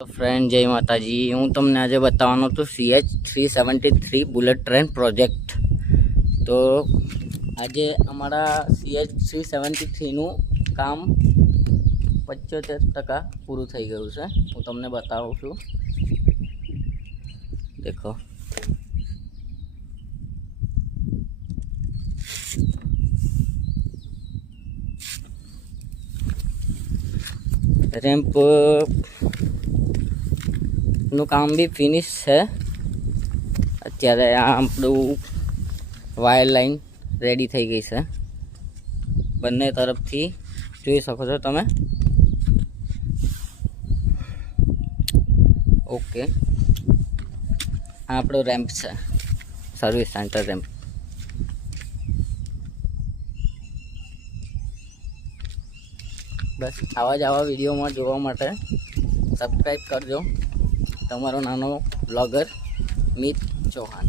तो फ्रेंड जय माता जी। हूँ तमने आज बतावानो तो CH373 बुलेट ट्रेन प्रोजेक्ट। तो आज अमरा CH373 काम 75% पूरु थई गयुं छे। हूँ तमने बतावुं छुं। देखो रेम्प નું કામ બી ફિનિશ છે। અત્યારે આ આપણું વાયર લાઈન રેડી થઈ ગઈ છે। બંને તરફથી જોઈ શકો છો તમે। ઓકે, આ આપણો રેમ્પ છે, સર્વિસ સેન્ટર રેમ્પ। બસ આવા જ આવા વિડીયોમાં જોવા માટે સબસ્ક્રાઈબ કરજો। તમારો નાનો બ્લોગર મિત ચૌહાણ।